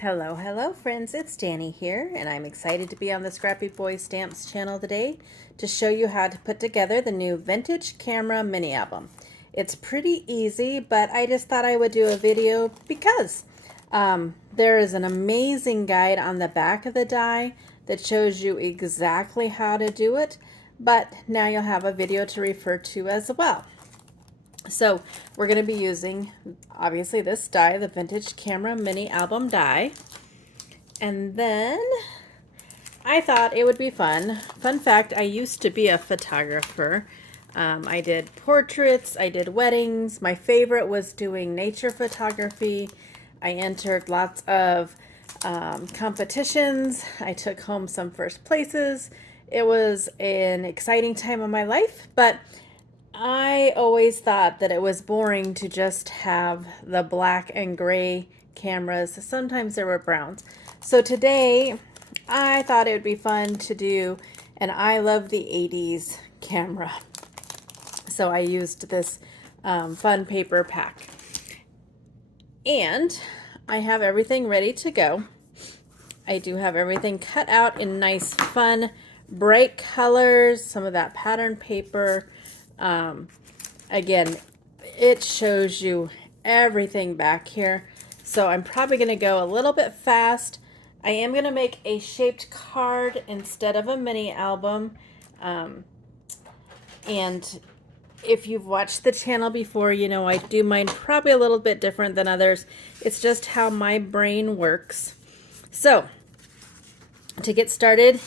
Hello, hello friends, it's Danny here, and I'm excited to be on the Scrappy Boy Stamps channel today to show you how to put together the new vintage camera mini album. It's pretty easy, but I just thought I would do a video because there is an amazing guide on the back of the die that shows you exactly how to do it, but now you'll have a video to refer to as well. So we're going to be using, obviously, this die, the Vintage Camera Mini Album die. And then I thought it would be fun. Fun fact, I used to be a photographer. I did portraits, I did weddings. My favorite was doing nature photography. I entered lots of competitions. I took home some first places. It was an exciting time of my life, but I always thought that it was boring to just have the black and gray cameras. Sometimes there were browns. So today I thought it would be fun to do an I Love the 80s camera. So I used this fun paper pack. And I have everything ready to go. I do have everything cut out in nice, fun, bright colors, some of that pattern paper. Again, it shows you everything back here. So I'm probably going to go a little bit fast. I am going to make a shaped card instead of a mini album. And if you've watched the channel before, you know I do mine probably a little bit different than others. It's just how my brain works. So to get started,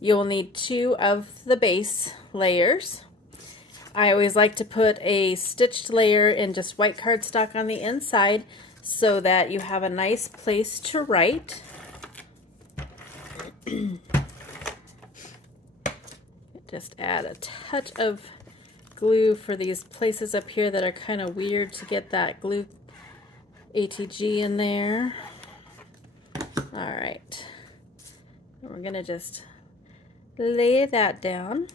you'll need 2 of the base layers. I always like to put a stitched layer in just white cardstock on the inside so that you have a nice place to write. Just add a touch of glue for these places up here that are kind of weird to get that glue ATG in there. All right. We're going to just lay that down.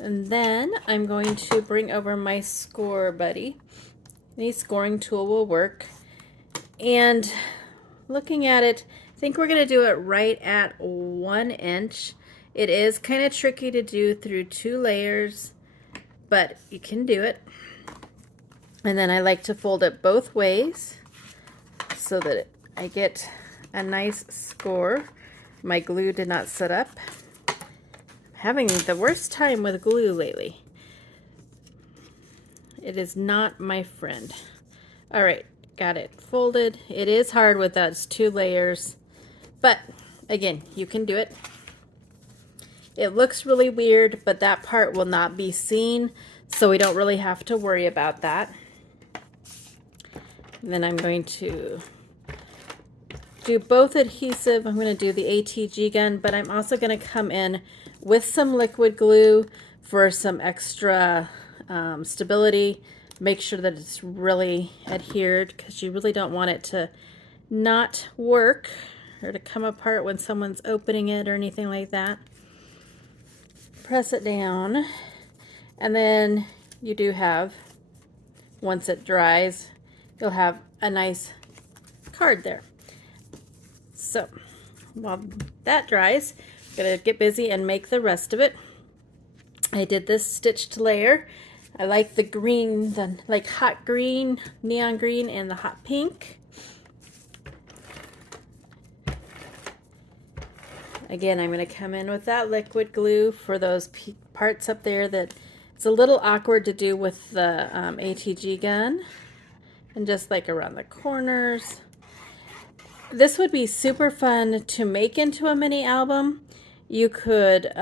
And then I'm going to bring over my score buddy. Any scoring tool will work. And looking at it, I think we're going to do it right at 1 inch. It is kind of tricky to do through 2 layers, but you can do it. And then I like to fold it both ways so that I get a nice score. My glue did not set up. Having the worst time with glue lately. It is not my friend. All right, got it folded. It is hard with those 2 layers, but again, you can do it. It looks really weird, but that part will not be seen, so we don't really have to worry about that. And then I'm going to do both adhesive. I'm going to do the ATG gun, but I'm also going to come in with some liquid glue for some extra stability. Make sure that it's really adhered because you really don't want it to not work or to come apart when someone's opening it or anything like that. Press it down, and then you do have, once it dries, you'll have a nice card there. So while that dries, I'm going to get busy and make the rest of it. I did this stitched layer. I like the green, the like hot green, neon green, and the hot pink. Again, I'm going to come in with that liquid glue for those parts up there that it's a little awkward to do with the ATG gun. And just like around the corners. This would be super fun to make into a mini album. You could,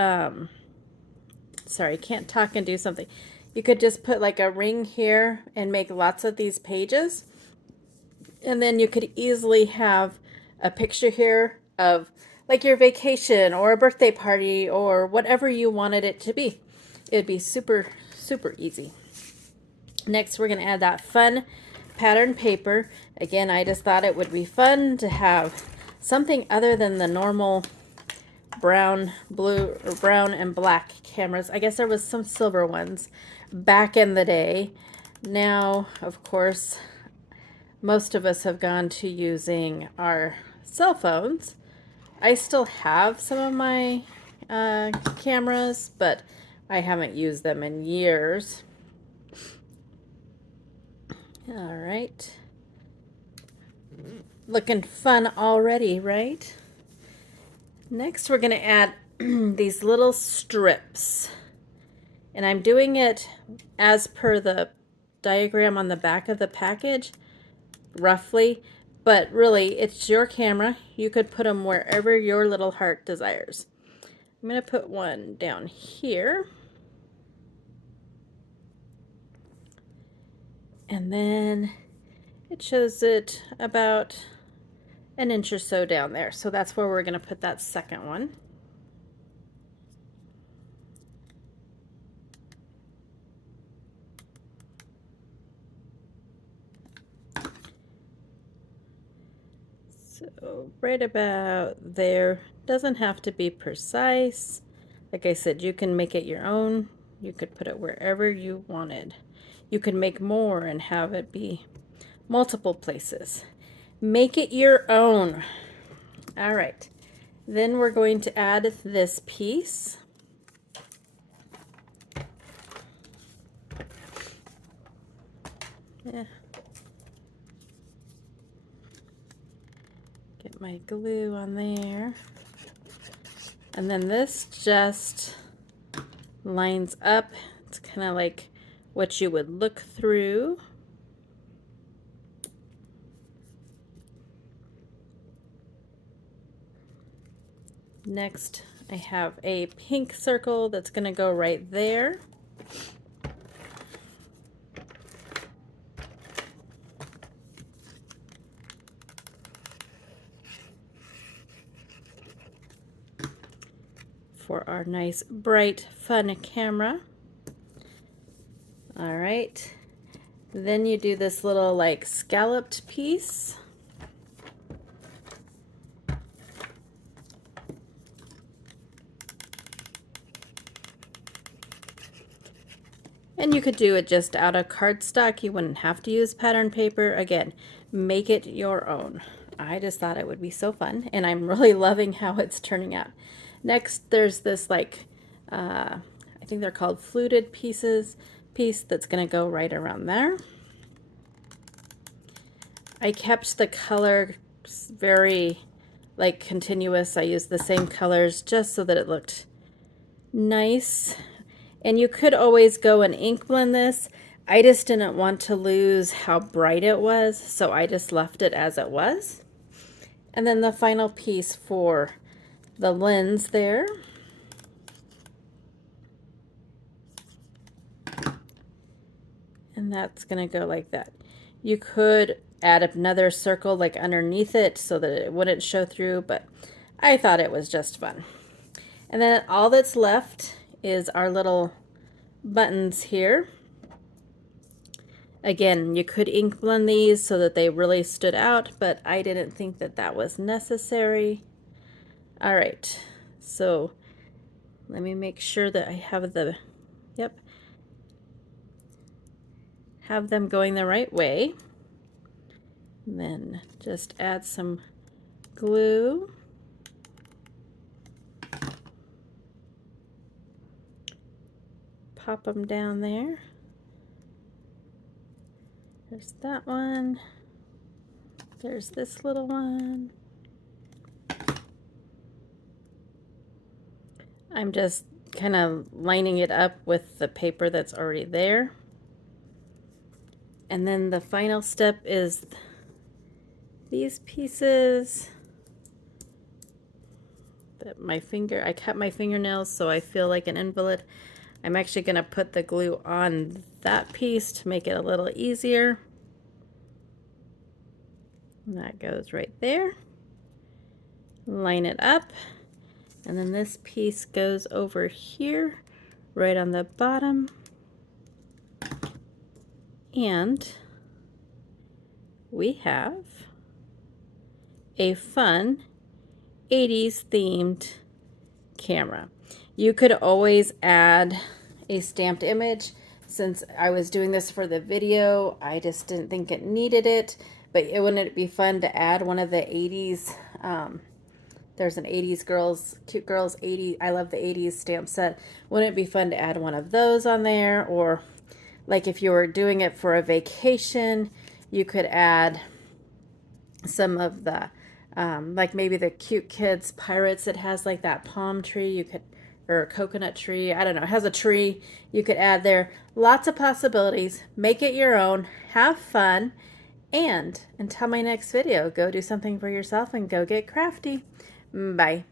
sorry, can't talk and do something. You could just put like a ring here and make lots of these pages. And then you could easily have a picture here of like your vacation or a birthday party or whatever you wanted it to be. It would be super, super easy. Next, we're going to add that fun pattern paper. Again, I just thought it would be fun to have something other than the normal brown, blue, or brown and black cameras. I guess there was some silver ones back in the day. Now, of course, most of us have gone to using our cell phones. I still have some of my cameras, but I haven't used them in years. All right. Looking fun already, right? Next, we're going to add these little strips. And I'm doing it as per the diagram on the back of the package, roughly. But really, it's your camera. You could put them wherever your little heart desires. I'm going to put one down here. And then it shows it about an inch or so down there. So that's where we're going to put that second one. So right about there. Doesn't have to be precise. Like I said, you can make it your own. You could put it wherever you wanted. You could make more and have it be multiple places. Make it your own. All right. Then we're going to add this piece. Yeah. Get my glue on there. And then this just lines up. It's kind of like what you would look through. Next, I have a pink circle that's going to go right there. For our nice, bright, fun camera. All right. Then you do this little like scalloped piece. And you could do it just out of cardstock. You wouldn't have to use pattern paper. Again, make it your own. I just thought it would be so fun, and I'm really loving how it's turning out. Next, there's this like, I think they're called fluted piece that's going to go right around there. I kept the color very like continuous. I used the same colors just so that it looked nice. And you could always go and ink blend this. I just didn't want to lose how bright it was, so I just left it as it was. And then the final piece for the lens there. And that's going to go like that. You could add another circle like underneath it so that it wouldn't show through, but I thought it was just fun. And then all that's left is our little buttons here. Again, you could ink blend these so that they really stood out, but I didn't think that that was necessary. All right, so let me make sure that I have the, yep, have them going the right way. And then just add some glue. Pop them down there. There's that one. There's this little one. I'm just kind of lining it up with the paper that's already there. And then the final step is these pieces. That I cut my fingernails so I feel like an invalid. I'm actually going to put the glue on that piece to make it a little easier. And that goes right there. Line it up. And then this piece goes over here, right on the bottom. And we have a fun 80s themed camera. You could always add a stamped image. Since I was doing this for the video, I just didn't think it needed it. But wouldn't it be fun to add one of the 80s? There's an 80s girls, cute girls 80, I love the 80s stamp set. Wouldn't it be fun to add one of those on there? Or like if you were doing it for a vacation, you could add some of the, like maybe the cute kids pirates. It has like that palm tree you could, or a coconut tree. I don't know. It has a tree you could add there. Lots of possibilities. Make it your own. Have fun. And until my next video, go do something for yourself and go get crafty. Bye.